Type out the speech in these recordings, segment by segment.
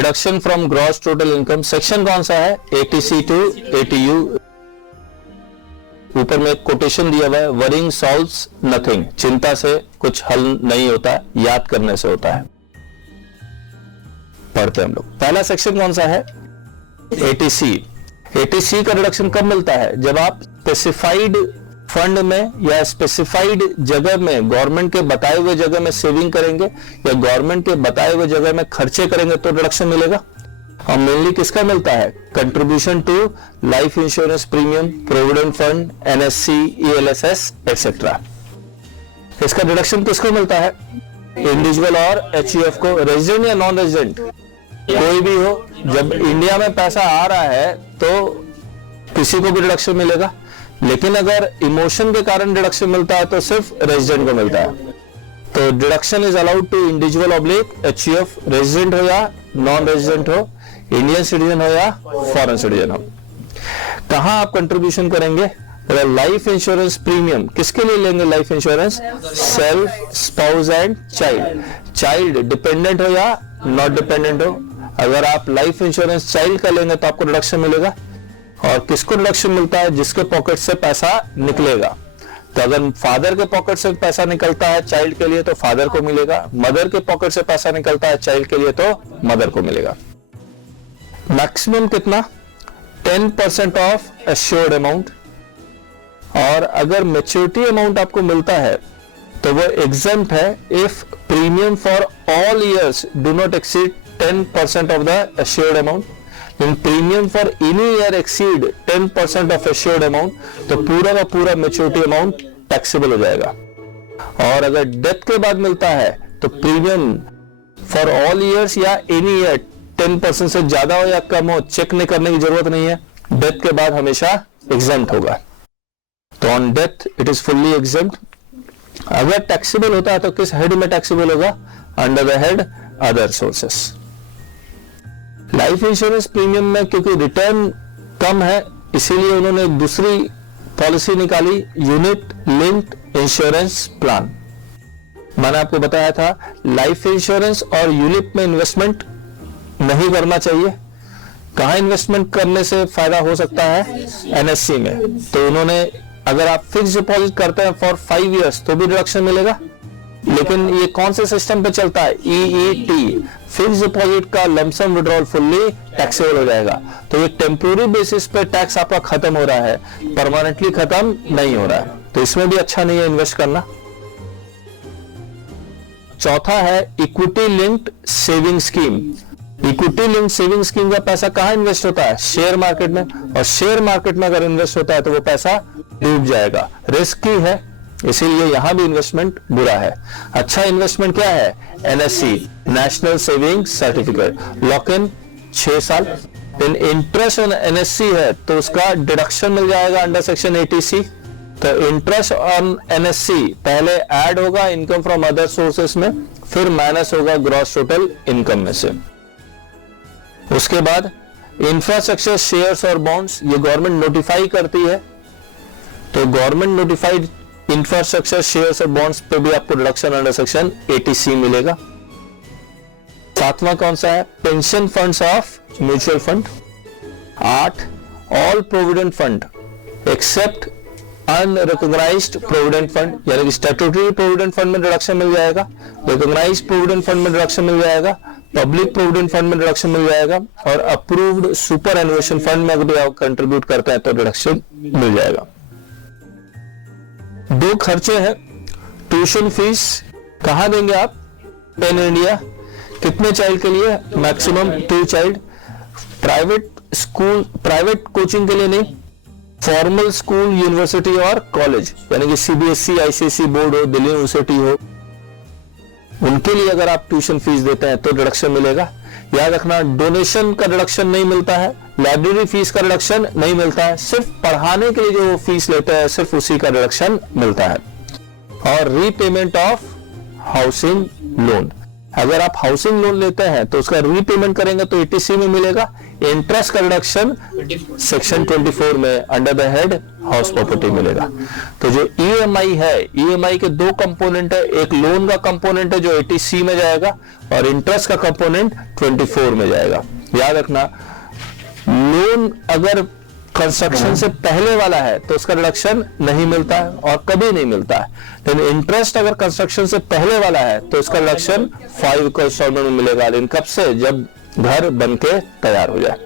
Deduction from gross total income, section कौन सा है? ATC to ATU. ऊपर में एक कोटेशन दिया हुआ है, वरिंग सॉल्व्स नथिंग, चिंता से कुछ हल नहीं होता, याद करने से होता है। पढ़ते हैं हम लोग। पहला सेक्शन कौन सा है? एटीसी। एटीसी का डिडक्शन कब मिलता है? जब आप स्पेसिफाइड फंड में या स्पेसिफाइड जगह में, गवर्नमेंट के बताए हुए जगह में सेविंग करेंगे या गवर्नमेंट के बताए हुए जगह में खर्चे करेंगे तो डिडक्शन मिलेगा। और मेनली किसका मिलता है? Contribution to life insurance premium, provident fund, NSC, ELSS etcetera. इसका डिडक्शन किसको मिलता है? इंडिविजुअल और एचयूएफ को। रेजिडेंट या नॉन रेजिडेंट कोई भी हो, जब इंडिया में पैसा आ रहा है तो किसी को भी डिडक्शन मिलेगा। लेकिन अगर इमोशन के कारण डिडक्शन मिलता है तो सिर्फ रेजिडेंट को मिलता है। तो deduction is allowed to individual oblique HUF, resident हो या नॉन रेजिडेंट हो, इंडियन सिटीजन हो या फॉरेन सिटीजन हो। कहां आप कंट्रीब्यूशन करेंगे? लाइफ इंश्योरेंस प्रीमियम किसके लिए लेंगे? Life insurance self, spouse and child. Child dependent हो या नॉट डिपेंडेंट हो। अगर आप लाइफ इंश्योरेंस चाइल्ड का लेंगे तो आपको डिडक्शन मिलेगा। और किसको डिडक्शन मिलता है? जिसके पॉकेट से पैसा निकलेगा। तो अगर फादर के पॉकेट से पैसा निकलता है चाइल्ड के लिए तो फादर को मिलेगा, मदर के पॉकेट से पैसा निकलता है चाइल्ड के लिए तो मदर को मिलेगा। मैक्सिमम कितना? 10% ऑफ एश्योर्ड अमाउंट। और अगर मैच्योरिटी अमाउंट आपको मिलता है तो वो एग्जम्प्ट है if premium for all years do not exceed 10% of the assured amount. In premium for any year exceed 10% of assured amount तो पूरा का पूरा मैच्योरिटी अमाउंट टैक्सेबल हो जाएगा। और अगर डेथ के बाद मिलता है तो प्रीमियम फॉर ऑल ईयर्स या एनी ईयर 10% से ज्यादा हो या कम हो, चेक नहीं करने की जरूरत नहीं है। डेथ के बाद हमेशा एग्जम्प्ट होगा। तो on death it is fully exempt. अगर टैक्सेबल होता है तो किस हेड में टैक्सेबल होगा? Under the head other sources. Life insurance premium में क्योंकि रिटर्न कम है इसीलिए उन्होंने एक दूसरी पॉलिसी निकाली, यूनिट लिंक्ड इंश्योरेंस प्लान। मैंने आपको बताया था लाइफ इंश्योरेंस और यूनिट में इन्वेस्टमेंट नहीं करना चाहिए। कहां इन्वेस्टमेंट करने से फायदा हो सकता है? एनएससी में। तो उन्होंने अगर आप फिक्स डिपॉजिट करते हैं फॉर 5 इयर्स तो भी डिडक्शन मिलेगा। लेकिन ये कौन से सिस्टम पे चलता है? ईईटी, फिक्स डिपॉजिट का लमसम विड्रॉल फुल्ली टैक्सेबल हो जाएगा। तो ये टेम्पोररी बेसिस पे टैक्स आपका खत्म हो रहा है, परमानेंटली खत्म नहीं हो रहा है। तो इसमें भी अच्छा नहीं है इन्वेस्ट करना। चौथा है equity linked saving scheme. Equity linked saving scheme का पैसा कहां इन्वेस्ट होता है? शेयर मार्केट में। और शेयर मार्केट में अगर इन्वेस्ट होता है तो वो पैसा डूब जाएगा, रिस्की है, इसीलिए यहां भी इन्वेस्टमेंट बुरा है। अच्छा इन्वेस्टमेंट क्या है? NSC, national saving certificate, lock in 6 साल। इन इंटरेस्ट ऑन एनएससी है तो उसका डिडक्शन मिल जाएगा अंडर सेक्शन एटीसी। तो इंटरेस्ट ऑन एनएससी पहले ऐड होगा इनकम फ्रॉम अदर सोर्सेस में, फिर माइनस होगा ग्रॉस टोटल इनकम में से। उसके बाद इंफ्रास्ट्रक्चर शेयर्स और बॉन्ड्स, ये गवर्नमेंट नोटिफाई करती है। तो गवर्नमेंट नोटिफाइड इंफ्रास्ट्रक्चर शेयर्स और बॉन्ड्स पे भी आपको डिडक्शन अंडर सेक्शन एटीसी मिलेगा। सातवां कौन सा है? Pension funds of mutual fund. 8 all provident fund except unrecognised provident fund, यानी कि स्टैट्यूटरी प्रोविडेंट फंड में डिडक्शन मिल जाएगा, रिकॉग्नाइज्ड प्रोविडेंट फंड में डिडक्शन मिल जाएगा, पब्लिक प्रोविडेंट फंड में डिडक्शन मिल जाएगा और अप्रूव्ड सुपर एनुएशन फंड में अगर आप कंट्रीब्यूट करते हैं तो डिडक्शन मिल जाएगा। 2 खर्चे हैं। ट्यूशन फीस कहां देंगे आप? Pen India. कितने चाइल्ड के लिए? Maximum 2 child. Private school, private coaching के लिए नहीं, फॉर्मल स्कूल, यूनिवर्सिटी और कॉलेज, यानी कि सीबीएसई, आईसीएसई बोर्ड हो, दिल्ली यूनिवर्सिटी हो, उनके लिए अगर आप ट्यूशन फीस देते हैं तो डिडक्शन मिलेगा। याद रखना डोनेशन का डिडक्शन नहीं मिलता है, लाइब्रेरी फीस का डिडक्शन नहीं मिलता है, सिर्फ पढ़ाने के लिए जो फीस लेते हैं सिर्फ उसी का डिडक्शन मिलता है। और रीपेमेंट ऑफ हाउसिंग लोन, अगर आप हाउसिंग लोन लेते हैं तो उसका रीपेमेंट करेंगे तो एटीसी में मिलेगा, इंटरेस्ट का रिडक्शन सेक्शन 24 में under the head house property मिलेगा। तो जो ईएमआई है, ईएमआई के दो कंपोनेंट है, एक लोन का कंपोनेंट है जो 80C में जाएगा और इंटरेस्ट का कंपोनेंट 24 में जाएगा। याद रखना, लोन अगर कंस्ट्रक्शन से पहले वाला है तो उसका रिडक्शन नहीं मिलता है और कभी नहीं मिलता है, लेकिन इंटरेस्ट अगर कंस्ट्रक्शन से पहले वाला है तो इसका रिडक्शन 5 का इंस्टॉलमेंट में मिलेगा। लेकिन कब से? जब घर बनके तैयार हो जाए।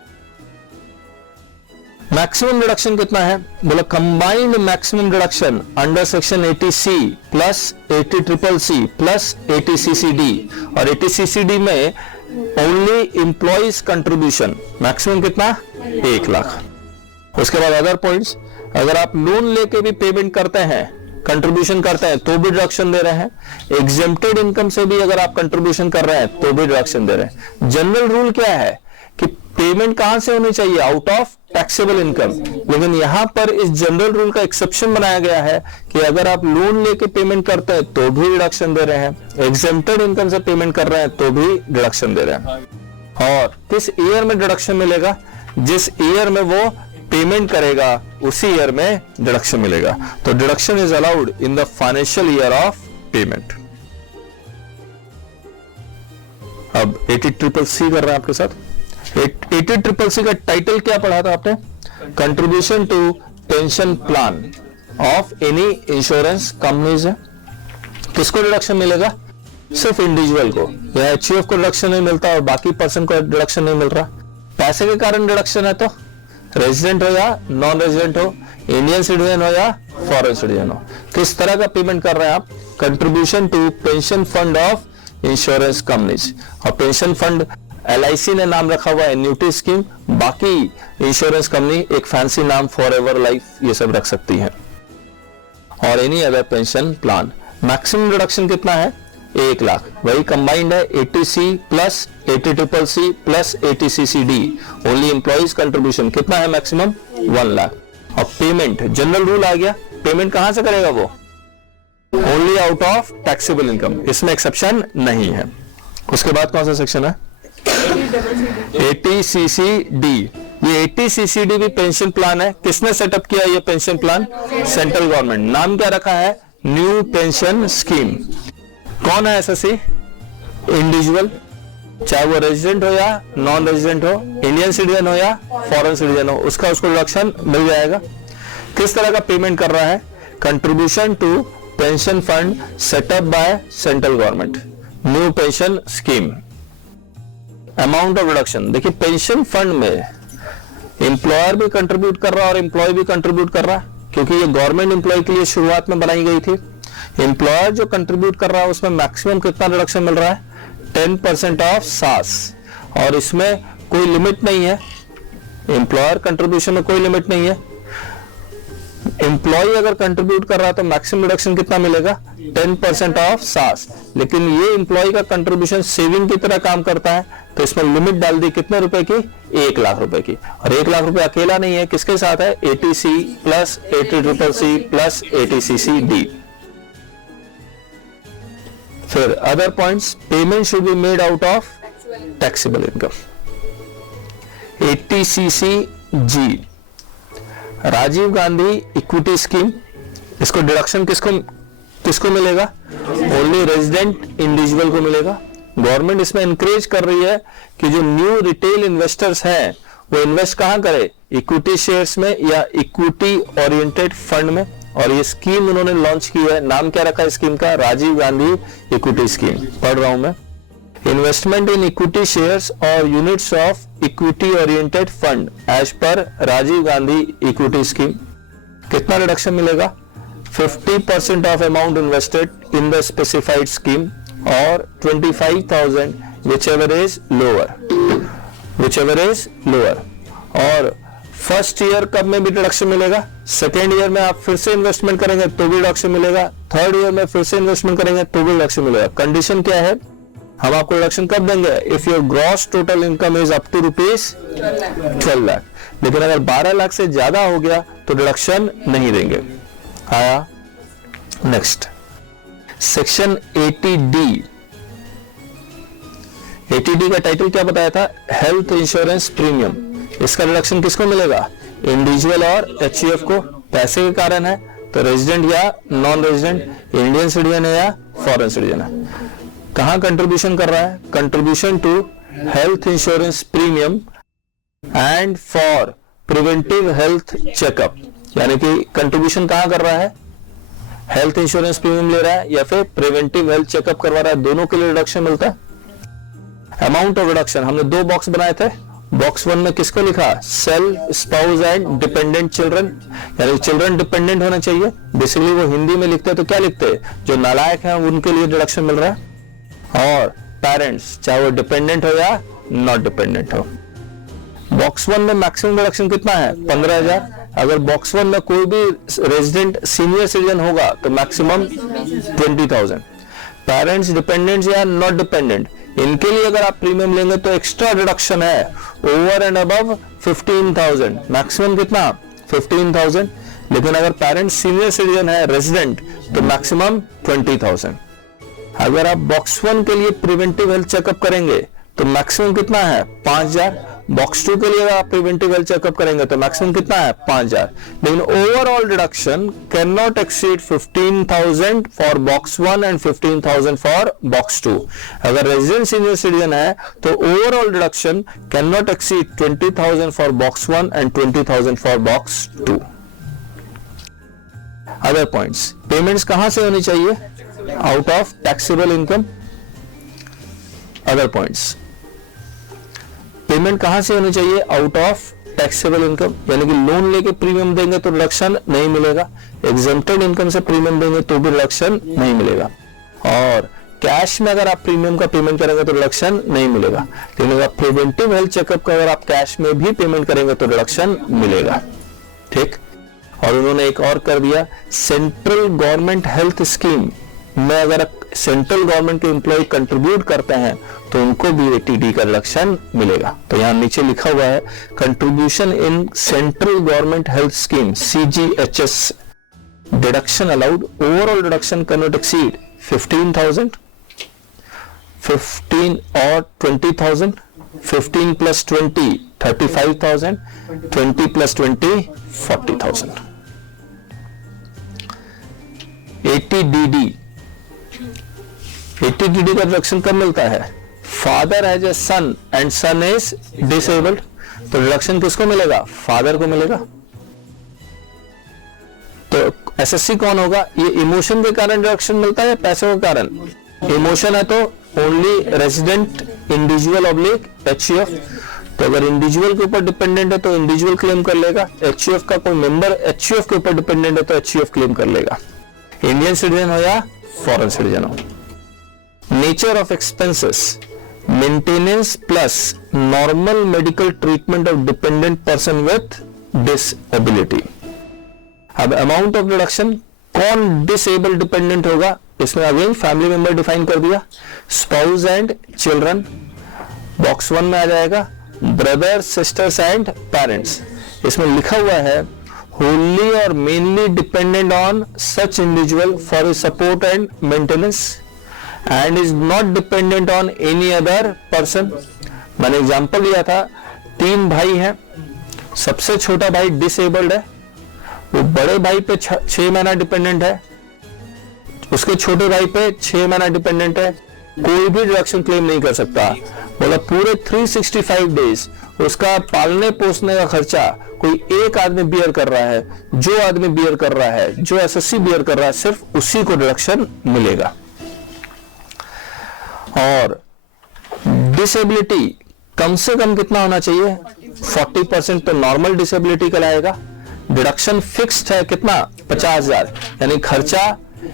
मैक्सिमम रिडक्शन कितना है? बोला combined maximum reduction under section 80C plus 80CCC plus 80CCD, और 80CCD में ओनली एम्प्लॉइज कंट्रीब्यूशन मैक्सिमम कितना? 1 लाख। उसके बाद अदर पॉइंट्स, अगर आप लोन लेके भी पेमेंट करते हैं, कंट्रीब्यूशन करते हैं तो भी डिडक्शन दे रहे हैं। एग्जेम्प्टेड इनकम से भी अगर आप कंट्रीब्यूशन कर रहे हैं तो भी डिडक्शन दे रहे हैं। जनरल रूल क्या है कि पेमेंट कहां से होनी चाहिए? Out of taxable income. लेकिन यहां पर इस जनरल रूल का एक्सेप्शन बनाया गया है कि अगर आप लोन लेके पेमेंट करते हैं तो भी डिडक्शन दे रहे हैं, एग्जेम्प्टेड इनकम से पेमेंट कर रहे हैं तो भी डिडक्शन दे रहे हैं। और किस ईयर में डिडक्शन मिलेगा? जिस ईयर में वो पेमेंट करेगा उसी ईयर में डिडक्शन मिलेगा। तो deduction is allowed in the financial year of payment. अब 80CCC कर रहे हैं आपके साथ। 80CCC का टाइटल क्या पढ़ा था आपने? Contribution to pension plan of any insurance companies है। किसको डिडक्शन मिलेगा? सिर्फ इंडिविजुअल को, या एचयूएफ को डिडक्शन नहीं मिलता और बाकी पर्सन को डिडक्शन नहीं मिल रहा। पैसे के कारण डिडक्शन है तो रेजिडेंट हो या नॉन रेजिडेंट हो, इंडियन सिटीजन हो या फॉरेन सिटीजन हो, किस तरह का पेमेंट कर रहे हैं आप? Contribution to pension fund of insurance companies. और पेंशन फंड LIC ने नाम रखा हुआ है एन्युटी स्कीम, बाकी इंश्योरेंस कंपनी एक फैंसी नाम फॉरएवर लाइफ ये सब रख सकती है, और any other pension plan. Maximum deduction कितना है? 1 लाख। वही कंबाइंड है 80C plus 80CCC plus 80CCD। Only employees contribution कितना है? मैक्सिमम 1 लाख। और पेमेंट जनरल रूल आ गया, पेमेंट कहां से करेगा वो? Only out of taxable income, इसमें एक्सेप्शन नहीं है। उसके बाद कौन सा सेक्शन है? 80CCD। ये 80CCD भी पेंशन प्लान है। किसने सेटअप किया ये पेंशन प्लान? Central government. नाम क्या रखा है? New pension scheme. कौन है एसएससी? इंडिविजुअल, चाहे वो रेजिडेंट हो या नॉन रेजिडेंट हो, इंडियन सिटीजन हो या फॉरेन सिटीजन हो, उसको डिडक्शन मिल जाएगा। किस तरह का पेमेंट कर रहा है? Contribution to pension fund setup by central government, new pension scheme. Amount of deduction देखिए, पेंशन फंड में एम्प्लॉयर भी कंट्रीब्यूट कर रहा है और एम्प्लॉय भी कंट्रीब्यूट कर रहा है, क्योंकि ये गवर्नमेंट एम्प्लॉय के लिए शुरुआत में बनाई गई थी। एम्प्लॉयर जो कंट्रीब्यूट कर रहा है उसमें मैक्सिमम कितना डिडक्शन मिल रहा है? 10% ऑफ सास, और इसमें कोई लिमिट नहीं है। एम्प्लॉयर कंट्रीब्यूशन में कोई लिमिट नहीं है। एम्प्लॉय अगर कंट्रीब्यूट कर रहा है तो मैक्सिमम डिडक्शन कितना मिलेगा? 10% ऑफ सास। लेकिन ये एम्प्लॉय का कंट्रीब्यूशन सेविंग की तरह काम करता है, तो इसमें लिमिट डाल दी कितने रुपए की? 1 लाख रुपए की। और 1 लाख रुपए अकेला नहीं है, किसके साथ है? 80C plus 80CCC plus 80CCD। फिर other points, payment should be made out of taxable income. 80CCG Rajiv Gandhi equity scheme. इसको डिडक्शन किसको मिलेगा? ओनली रेजिडेंट इंडिविजुअल को मिलेगा। गवर्नमेंट इसमें इंकरेज कर रही है कि जो न्यू रिटेल इन्वेस्टर्स हैं वो इन्वेस्ट कहां करें? इक्विटी शेयर्स में या इक्विटी ओरिएंटेड फंड में। और ये स्कीम उन्होंने लॉन्च की है। नाम क्या रखा है स्कीम का? Rajiv Gandhi equity scheme. पढ़ रहा हूं मैं। इन्वेस्टमेंट इन इक्विटी शेयर्स और units of equity oriented fund as per Rajiv Gandhi equity scheme. कितना रिडक्शन मिलेगा? 50% of amount invested in the specified scheme और 25,000 whichever is lower। और फर्स्ट ईयर कब में भी डिडक्शन मिलेगा? सेकेंड ईयर में आप फिर से इन्वेस्टमेंट करेंगे तो भी डिडक्शन मिलेगा। थर्ड ईयर में फिर से इन्वेस्टमेंट करेंगे तो भी डिडक्शन मिलेगा। कंडीशन क्या है? हम आपको डिडक्शन कब देंगे? If your gross total income is up to ₹12 lakh. लेकिन अगर 12 लाख से ज्यादा हो गया तो डिडक्शन नहीं देंगे। आया नेक्स्ट सेक्शन 80D। 80D का टाइटल क्या बताया था? Health insurance premium. इसका रिडक्शन किसको मिलेगा? इंडिविजुअल और एचयूएफ को। पैसे के कारण है तो रेजिडेंट या नॉन रेजिडेंट, इंडियन सिटीजन है या फॉरेन सिटीजन है। कहां कंट्रीब्यूशन कर रहा है? Contribution to health insurance premium and for preventive health checkup, यानी कि कंट्रीब्यूशन कहां कर रहा है? हेल्थ इंश्योरेंस प्रीमियम ले रहा है या फिर प्रिवेंटिव हेल्थ चेकअप करवा रहा है, दोनों के लिए रिडक्शन मिलता है। अमाउंट ऑफ रिडक्शन हमने 2 बॉक्स बनाए थे। बॉक्स 1 में किसको लिखा? Self, spouse and dependent children, यानी चिल्ड्रन डिपेंडेंट होना चाहिए। बेसिकली वो हिंदी में लिखते हैं तो क्या लिखते हैं? जो नालायक हैं उनके लिए रिडक्शन मिल रहा है। और पेरेंट्स, चाहे वो डिपेंडेंट हो या नॉट डिपेंडेंट हो। बॉक्स 1 में मैक्सिमम रिडक्शन कितना है? 15,000। अगर बॉक्स 1 में कोई भी रेजिडेंट सीनियर सिटीजन होगा तो मैक्सिमम 20,000। पेरेंट्स, डिपेंडेंट्स या नॉट डिपेंडेंट, इनके लिए अगर आप प्रीमियम लेंगे तो एक्स्ट्रा रिडक्शन है ओवर एंड अबव 15,000। मैक्सिमम कितना? 15,000। लेकिन अगर पेरेंट्स सीनियर सिटीजन है, रेजिडेंट, तो मैक्सिमम 20,000। अगर आप बॉक्स 1 के लिए प्रिवेंटिव हेल्थ चेकअप करेंगे तो मैक्सिमम कितना है? 5,000। बॉक्स 2 के लिए आप प्रिवेंटिव हेल्थ चेकअप करेंगे तो मैक्सिमम कितना है? 5,000। लेकिन overall reduction can not exceed 15,000 for box 1 and 15,000 for box 2। अगर रेजिडेंट सीनियर सिटीजन है तो overall reduction can not exceed 20,000 for box 1 and 20,000 for box 2। Other points, payments कहां से होनी चाहिए? Out of taxable income. Other points, payment कहां से होनी चाहिए? आउट ऑफ टैक्सेबल इनकम, यानी कि लोन लेके प्रीमियम देंगे तो रिडक्शन नहीं मिलेगा। एग्जेम्प्टेड इनकम से प्रीमियम देंगे तो भी रिडक्शन नहीं मिलेगा। और कैश में अगर आप प्रीमियम का पेमेंट करेंगे तो रिडक्शन नहीं मिलेगा। लेकिन अगर प्रिवेंटिव हेल्थ चेकअप का अगर आप कैश में भी पेमेंट करेंगे तो रिडक्शन मिलेगा। ठीक। और उन्होंने एक और कर दिया, सेंट्रल गवर्नमेंट हेल्थ स्कीम में अगर सेंट्रल गवर्नमेंट के एम्प्लॉय कंट्रीब्यूट करते हैं तो उनको भी एटीडी का रिडक्शन मिलेगा। तो यहां नीचे लिखा हुआ है, contribution in central government health scheme CGHS deduction allowed, overall deduction can not exceed 15,000, 15 और 20,000, 15 प्लस 20 35,000, 20 प्लस 20 40,000। 80DD का रिडक्शन कब मिलता है? Father has a son and son is disabled, तो रिडक्शन किसको मिलेगा? फादर को मिलेगा। तो एसएससी कौन होगा? ये इमोशन के कारण रिडक्शन मिलता है या पैसों के कारण? इमोशन है तो only resident, individual oblique HUF. तो अगर इंडिविजुअल के ऊपर डिपेंडेंट है तो इंडिविजुअल क्लेम कर लेगा। एचयूएफ का कोई मेंबर एचयूएफ के ऊपर डिपेंडेंट है तो एचयूएफ क्लेम कर लेगा, इंडियन सिटीजन हो या फॉरेन सिटीजन हो। Nature of expenses, maintenance plus normal medical treatment of dependent person with disability. अब अमाउंट ऑफ रिडक्शन, कौन डिसेबल्ड डिपेंडेंट होगा? इसमें अगेन फैमिली मेंबर डिफाइन कर दिया, स्पाउस एंड चिल्ड्रन। बॉक्स 1 में आ जाएगा ब्रदर्स, सिस्टर्स एंड पेरेंट्स। इसमें लिखा हुआ है wholly or mainly dependent on such individual for his support and maintenance and is not dependent on any other person। मैंने example दिया था, 3 भाई हैं, सबसे छोटा भाई डिसेबल्ड है, वो बड़े भाई पे 6 महीना डिपेंडेंट है, उसके छोटे भाई पे 6 महीना डिपेंडेंट है, कोई भी डिडक्शन क्लेम नहीं कर सकता। बोला पूरे 365 डेज उसका पालने पोसने का खर्चा कोई एक आदमी बियर कर रहा है, जो आदमी बियर कर रहा है, जो एसएससी बियर कर रहा है, सिर्फ उसी को डिडक्शन मिलेगा। और डिसेबिलिटी कम से कम कितना होना चाहिए? 40% तो नॉर्मल डिसेबिलिटी कहलाएगा। डिडक्शन फिक्स्ड है कितना? 50,000, यानी खर्चा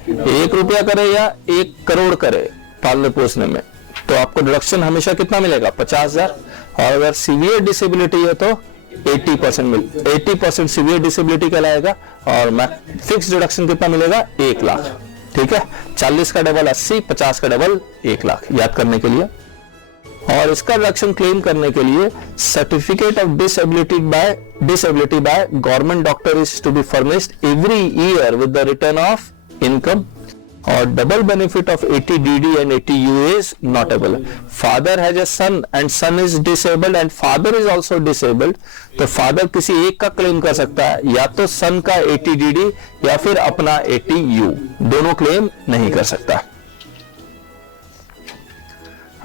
1 रुपया करे या 1 करोड़ करे पालने पोसने में तो आपको डिडक्शन हमेशा कितना मिलेगा? 50,000। और अगर सीवियर डिसेबिलिटी है तो 80% सीवियर डिसेबिलिटी कहलाएगा और फिक्स डिडक्शन कितना मिलेगा? 1 लाख। ठीक है, 40 का डबल 80, 50 का डबल 1 लाख, याद करने के लिए। और इसका डिडक्शन क्लेम करने के लिए certificate of disability by government doctor is to be furnished every year with the return of income. or double benefit of 80DD and 80UA is not available. Father has a son and son is disabled and father is also disabled. तो father किसी एक का claim कर सकता है, या तो son का 80DD या फिर अपना 80U, दोनों क्लेम नहीं कर सकता।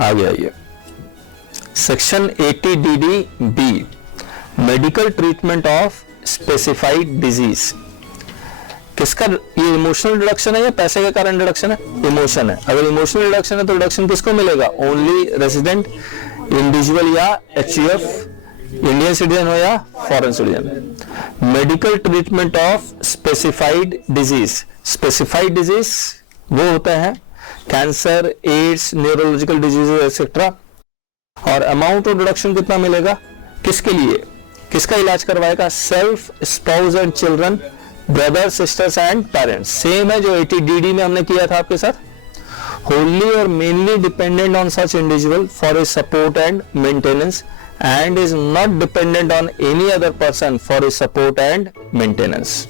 आगे आइए, section 80DD-B, medical treatment of specified disease. किसका ये इमोशनल डिडक्शन है या पैसे के कारण डिडक्शन है? इमोशन है। अगर इमोशनल डिडक्शन है तो डिडक्शन किसको मिलेगा? ओनली रेजिडेंट, इंडिविजुअल या एचयूएफ, इंडियन सिटीजन हो या foreign citizen. Medical treatment of specified disease, specified disease वो होता है cancer, AIDS, neurological diseases etcetera. और अमाउंट ऑफ डिडक्शन कितना मिलेगा? किसके लिए, किसका इलाज करवाएगा? Self, spouse and children, brother, sisters and parents. Same है जो 80DD में हमने किया था आपके साथ। होनली और mainly dependent on such individual for his support and maintenance and is not dependent on any other person for his support and maintenance.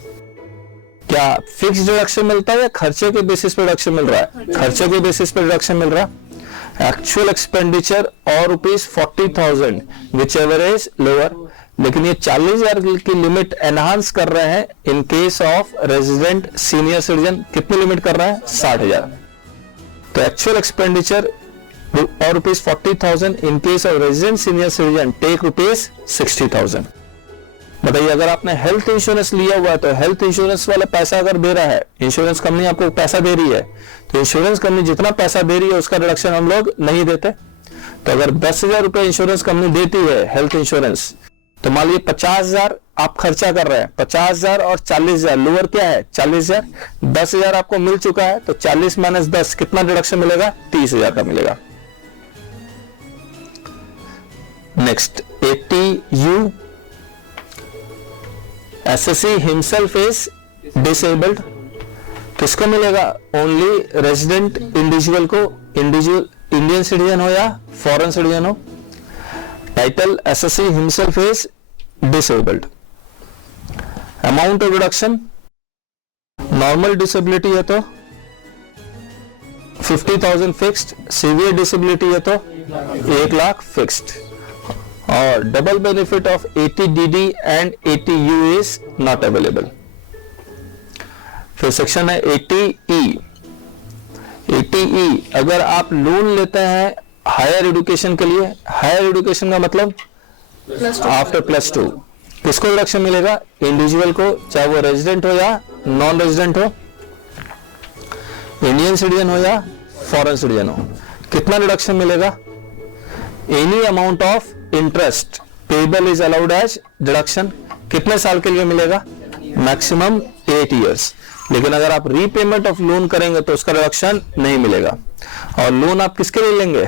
क्या फिक्स डिडक्शन मिलता है या खर्चे के बेसिस पे डिडक्शन मिल रहा है? खर्चे के बेसिस पे डिडक्शन मिल रहा है। एक्चुअल एक्सपेंडिचर और ₹40,000 विच एवर इज लोअर, लेकिन ये 40,000 की लिमिट एनहांस कर रहे हैं in case of resident senior citizen. कितनी लिमिट कर रहा है? 60,000। तो एक्चुअल एक्सपेंडिचर और ₹40,000 in case of resident senior citizen take ₹60,000। बताइए, अगर आपने हेल्थ इंश्योरेंस लिया हुआ है तो हेल्थ इंश्योरेंस वाला पैसा अगर दे रहा है, इंश्योरेंस कंपनी आपको पैसा दे रही है, तो इंश्योरेंस कंपनी जितना पैसा दे रही है उसका रिडक्शन हम लोग नहीं देते। तो अगर 10,000 रुपए इंश्योरेंस कंपनी देती है हेल्थ इंश्योरेंस, तो मान लीजिए 50,000 आप खर्चा कर रहे हैं, 50,000 और 40,000, लोअर क्या है? 40,000। 10,000 आपको मिल चुका है, तो 40 - 10 कितना डिडक्शन मिलेगा? 30,000 का मिलेगा। Next 80U, SSC himself is disabled, किसको मिलेगा? ओनली रेजिडेंट इंडिविजुअल को, इंडिविजुअल इंडियन सिटीजन हो या फॉरेन सिटीजन हो। Title SSC himself is disabled. Amount of deduction, normal disability है तो 50,000 फिक्स्ड, सीवियर डिसेबिलिटी है तो 1 लाख फिक्स्ड, और double benefit of 80DD and 80U is not available. फिर सेक्शन है 80E। 80E, अगर आप लोन लेते हैं हायर एजुकेशन के लिए, हायर एजुकेशन का मतलब आफ्टर +2, किसको रिडक्शन मिलेगा? इंडिविजुअल को, चाहे वो रेजिडेंट हो या नॉन रेजिडेंट हो, इंडियन सिटीजन हो या फॉरेन सिटीजन हो। कितना रिडक्शन मिलेगा? Any amount of interest payable is allowed as deduction. कितने साल के लिए मिलेगा? Maximum 8 years. लेकिन अगर आप रीपेमेंट ऑफ लोन करेंगे तो उसका रिडक्शन नहीं मिलेगा। और लोन आप किसके लिए लेंगे?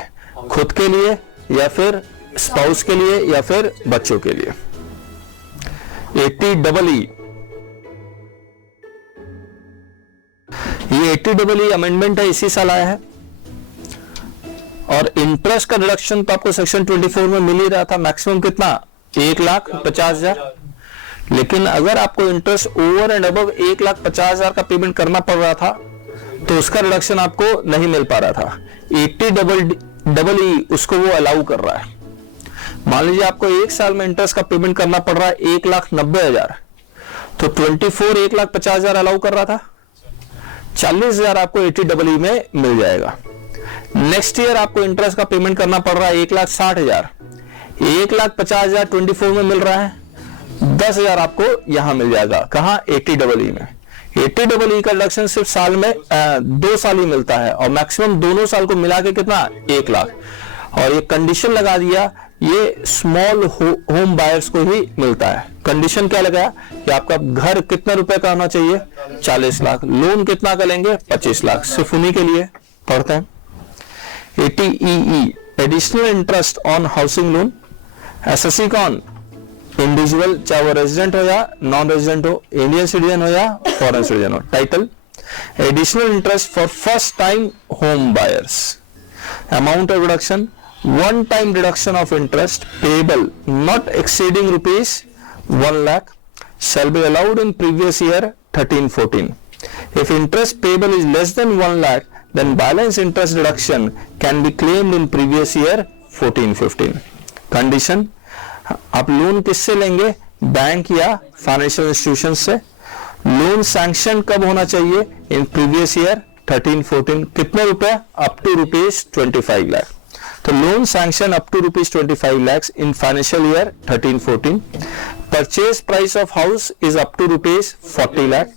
खुद के लिए या फिर स्पाउस के लिए या फिर बच्चों के लिए। 80EE, ये 80EE अमेंडमेंट है, इसी साल आया है। और इंटरेस्ट का रिडक्शन तो आपको सेक्शन 24 में मिल ही रहा था, मैक्सिमम कितना? 1,50,000। लेकिन अगर आपको इंटरेस्ट ओवर एंड अबव 1,50,000 का पेमेंट करना पड़ रहा था तो उसका रिडक्शन आपको नहीं मिल पा रहा था। 80EE उसको वो अलाउ कर रहा है। मान लीजिए आपको 1 साल में इंटरेस्ट का पेमेंट करना पड़ रहा है 1,90,000, तो 24 1,50,000 अलाउ कर रहा था, 40,000 आपको 80EE में मिल जाएगा। नेक्स्ट ईयर आपको इंटरेस्ट का पेमेंट करना पड़ रहा है 1,60,000, 1,50,000 24 में मिल रहा है, 10,000 आपको यहां मिल जाएगा। कहां? 80EE में। 80EE का रिडक्शन सिर्फ साल में 2 साल ही मिलता है, और मैक्सिमम दोनों साल को मिला के कितना? 1 लाख। और ये कंडीशन लगा दिया, ये स्मॉल होम बायर्स को ही मिलता है। कंडीशन क्या लगाया कि आपका घर कितने रुपए का होना चाहिए? 40 लाख। लोन कितना का लेंगे? 25 लाख। सिर्फ उन्हीं के लिए पढ़ते हैं। 80EE, additional interest on housing loan. SSC कौन? इंडिविजुअल, चाहे वो रेजिडेंट हो या नॉन रेजिडेंट हो, इंडियन सिटीजन हो या फॉरेन सिटीजन हो। Title additional interest for first time home buyers. Amount of reduction, one time reduction of interest payable not exceeding ₹1 lakh shall be allowed in previous year 13-14. If interest payable is less than 1 lakh, then balance interest deduction can be claimed in previous year 14-15. Condition, आप loan किससे लेंगे? Bank या financial institution से। Loan sanction कब होना चाहिए? In previous year 13-14। कितने रुपए? Up to ₹25 lakh. तो loan sanction up to ₹25 lakhs in financial year 13-14. Purchase price of house is up to ₹40 lakh.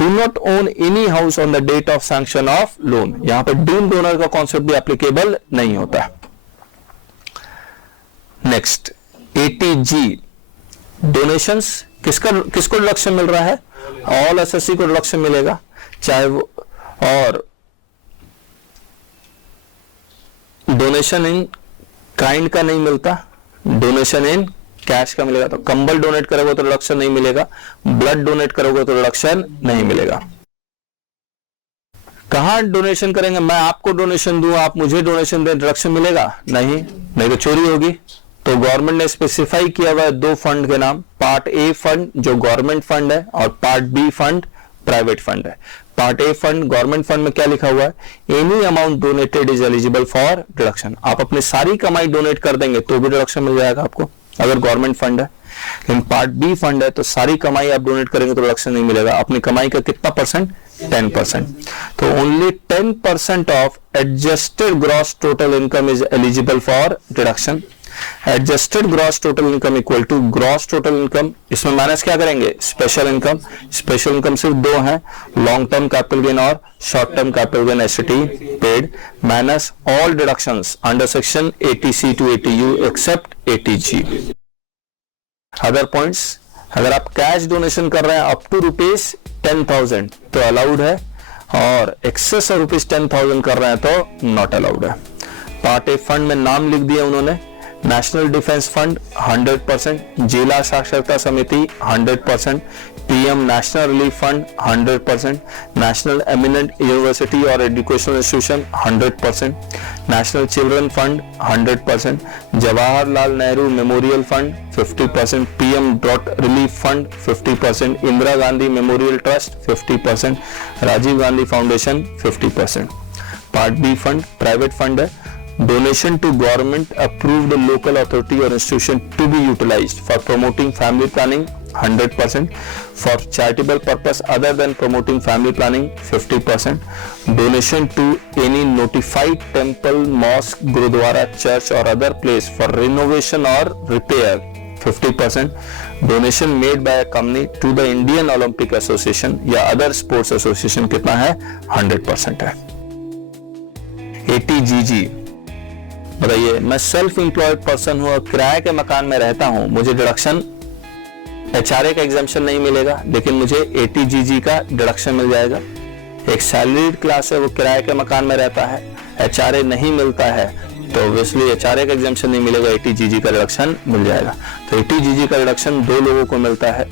Do not own any house on the date of sanction of loan. यहां पर deemed owner का concept भी applicable नहीं होता। Next, ATG donations किसको deduction मिल रहा है? All SSC को डिडक्शन मिलेगा, चाहे वो, और डोनेशन इन काइंड का नहीं मिलता, डोनेशन इन कैश का मिलेगा। तो कंबल डोनेट करोगे तो डिडक्शन नहीं मिलेगा, ब्लड डोनेट करोगे तो डिडक्शन नहीं मिलेगा। कहां डोनेशन करेंगे? मैं आपको डोनेशन दूं, आप मुझे डोनेशन दें, डिडक्शन मिलेगा? नहीं तो चोरी होगी। तो गवर्नमेंट ने स्पेसिफाई किया हुआ है 2 फंड के नाम, पार्ट ए फंड जो गवर्नमेंट फंड है और part B fund private fund है। Part A fund, government fund में क्या लिखा हुआ है? Any amount donated is eligible for deduction. आप अपनी सारी कमाई डोनेट कर देंगे तो भी डिडक्शन मिल जाएगा आपको, अगर गवर्नमेंट फंड है। लेकिन पार्ट बी फंड है तो सारी कमाई आप डोनेट करेंगे तो डिडक्शन नहीं मिलेगा। अपनी कमाई का कितना परसेंट? 10%। तो only 10% of adjusted gross total income is eligible for deduction. Adjusted gross total income equal to gross total income, इसमें माइनस क्या करेंगे? Special income. स्पेशल इनकम सिर्फ 2 हैं, लॉन्ग टर्म कैपिटल गेन और short term capital gain ST paid, minus all deductions under section 80C to 80U except ATG। Other points, अगर आप cash donation कर रहे हैं अप टू ₹10,000 तो अलाउड है, और एक्सेस ऑफ ₹10,000 कर रहे हैं तो नॉट अलाउड है। पार्ट ए फंड में नाम लिख दिया उन्होंने, नेशनल डिफेंस फंड 100%, जिला साक्षरता समिति 100%, PM national relief fund 100%, national eminent university और educational institution 100%, national children fund 100%, Jawaharlal Nehru memorial fund 50%, PM drought relief fund 50%, Indira Gandhi memorial trust 50%, Rajiv Gandhi foundation 50%। Part B fund private fund है, donation to government approved local authority or institution to be utilized for promoting family planning 100%, for charitable purpose other than promoting family planning 50%, donation to any notified temple, mosque, gurudwara, church or other place for renovation or repair 50%, donation made by a company to the Indian Olympic Association या other sports association कितना है? 100% है। ATGG बताइए, मैं self employed person हूं और किराए के मकान में रहता हूं, मुझे डिडक्शन HRA का एग्जम्पशन नहीं मिलेगा, लेकिन मुझे ATGG का डिडक्शन मिल जाएगा। एक सैलरीड क्लास है, वो किराए के मकान में रहता है, HRA नहीं मिलता है, तो ऑब्वियसली HRA का एग्जम्पशन नहीं मिलेगा, ATGG का डिडक्शन मिल जाएगा। तो ATGG का डिडक्शन 2 लोगों को मिलता है,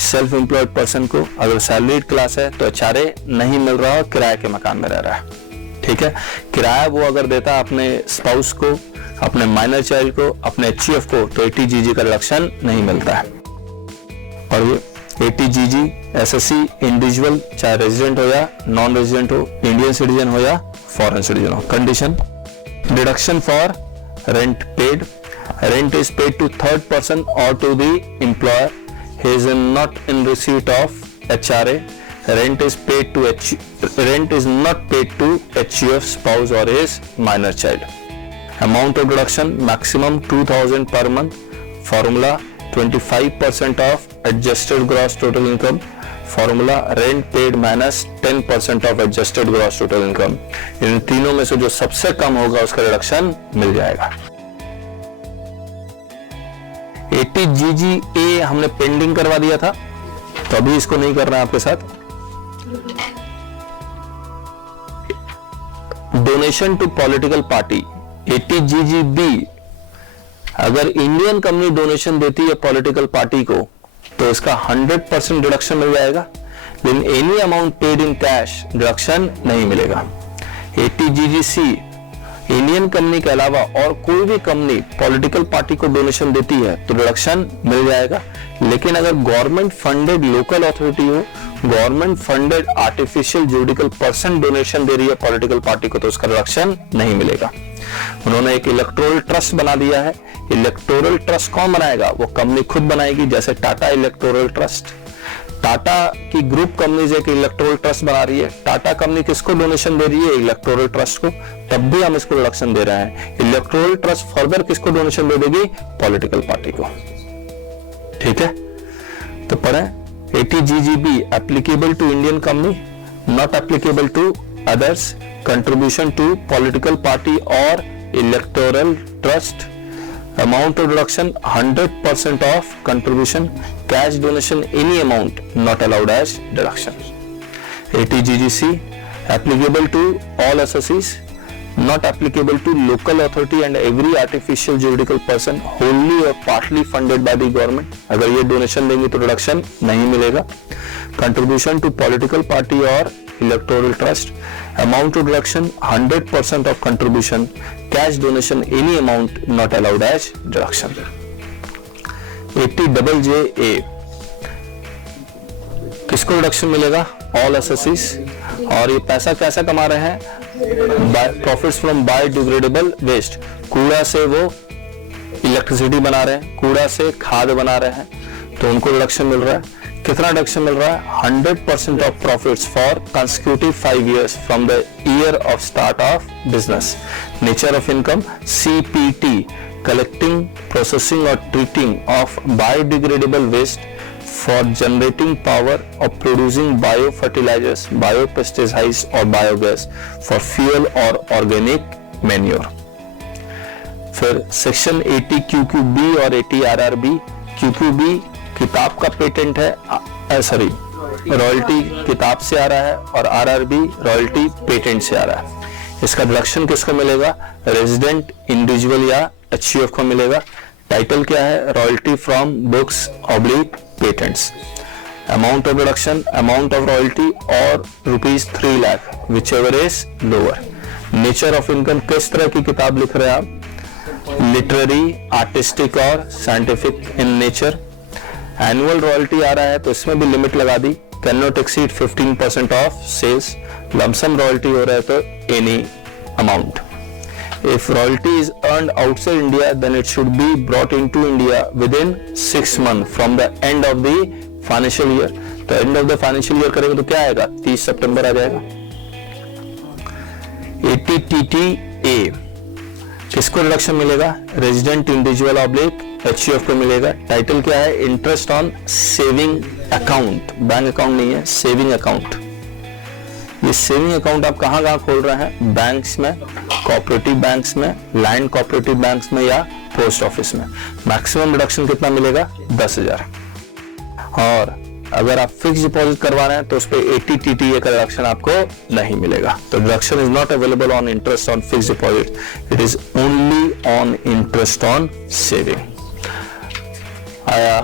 सेल्फ एम्प्लॉयड पर्सन को, अगर सैलरीड क्लास है तो HRA नहीं मिल रहा और किराए के मकान में रह रहा है। ठीक है, किराया वो अगर देता है अपने स्पाउस को, अपने माइनर चाइल्ड को, अपने HCF को, तो ATGG का डिडक्शन नहीं मिलता है। और ये ATGG SSC इंडिविजुअल, चाहे रेजिडेंट हो या नॉन रेजिडेंट हो, इंडियन सिटीजन हो या फॉरेन सिटीजन हो। Condition, deduction for rent paid, rent is paid to third person और to the employer, he is not in receipt of HRA, rent is not paid to HCF spouse or his minor child. Amount of deduction maximum 2,000 per month. Formula 25% of adjusted gross total income. Formula rent paid minus 10% of adjusted gross total income. इन तीनों में से जो सबसे कम होगा उसका deduction मिल जाएगा। ATGG हमने पेंडिंग करवा दिया था, तो अभी इसको नहीं कर रहे हैं आपके साथ। Donation to political party ATGG-B, अगर इंडियन कंपनी डोनेशन देती है पॉलिटिकल पार्टी को तो इसका 100% डिडक्शन मिल जाएगा, लेकिन any amount paid in cash deduction नहीं मिलेगा। ATGG-C, इंडियन कंपनी के अलावा और कोई भी कंपनी पॉलिटिकल पार्टी को डोनेशन देती है तो डिडक्शन मिल जाएगा, लेकिन अगर गवर्नमेंट फंडेड लोकल अथॉरिटी हो, government funded artificial judicial person donation दे रही है पॉलिटिकल पार्टी को, तो उसका रिडक्शन नहीं मिलेगा। उन्होंने एक इलेक्टोरल ट्रस्ट बना दिया है। इलेक्टोरल ट्रस्ट कौन बनाएगा? वो कंपनी खुद बनाएगी, जैसे टाटा इलेक्टोरल ट्रस्ट। टाटा की ग्रुप कंपनीज एक इलेक्टोरल ट्रस्ट बना रही है। टाटा कंपनी किसको डोनेशन दे रही है? इलेक्टोरल ट्रस्ट को, तब भी हम इसको रिडक्शन दे रहे हैं। इलेक्टोरल ट्रस्ट फर्दर किसको डोनेशन दे देगी? पॉलिटिकल पार्टी को। ठीक है, तो पढ़ें। ATGGB applicable to Indian company, not applicable to others. Contribution to political party or electoral trust. Amount of deduction 100% of contribution. Cash donation any amount not allowed as deduction. ATGGC applicable to all associates, not applicable to local authority and every artificial juridical person wholly or partly funded by the government. अगर ये donation देंगे तो deduction नहीं मिलेगा। Contribution to political party और electoral trust, amount of deduction 100% of contribution, cash donation any amount not allowed as deduction. 80JJA किसको deduction मिलेगा? All एसएससीज। और ये पैसा कैसा कमा रहे हैं? Profits from biodegradable waste. कूड़ा से वो इलेक्ट्रिसिटी बना रहे हैं, कूड़ा से खाद बना रहे हैं, तो उनको रिडक्शन मिल रहा है। कितना रिडक्शन मिल रहा है? 100% of profits for consecutive 5 years from the year of start of business. Nature of income CPT, collecting, processing और treating of biodegradable waste for generating power or producing biofertilizers, biopesticides or biogas for fuel or organic manure. फिर section 80 QQB और 80 RRB। QQB किताब का patent है, royalty किताब से आ रहा है, और RRB रॉयल्टी पेटेंट से आ रहा है। इसका डिडक्शन किसको मिलेगा? रेजिडेंट, इंडिविजुअल या HUF को मिलेगा। टाइटल क्या है? रॉयल्टी फ्रॉम बुक्स ऑब्लिक patents. Amount of deduction, amount of royalty और ₹3 lakh, whichever is lower. Nature of income, किस तरह की किताब लिख रहे हैं आप? लिटरेरी, आर्टिस्टिक और scientific in nature. Annual royalty आ रहा है तो इसमें भी लिमिट लगा दी, cannot exceed 15% of sales. Lump sum royalty हो रहा है तो any amount. If royalty is earned outside India, then it should be brought into India within 6 months from the end of the financial year. तो end of the financial year करेंगे तो क्या आएगा? 30 सितंबर आ जाएगा। 80TTA किसको रिडक्शन मिलेगा? Resident, individual oblique HUF को मिलेगा। टाइटल क्या है? Interest on saving account. Bank account नहीं है, सेविंग अकाउंट। ये सेविंग अकाउंट आप कहाँ खोल रहे हैं? बैंक्स में, कोऑपरेटिव बैंक्स में, लैंड कोऑपरेटिव बैंक्स में या पोस्ट ऑफिस में। मैक्सिमम रिडक्शन कितना मिलेगा? 10,000। और अगर आप फिक्स डिपॉजिट करवा रहे हैं तो उस पर 80TTA का रिडक्शन आपको नहीं मिलेगा। तो reduction is not available on interest on fix deposit, it is only on interest on saving. आया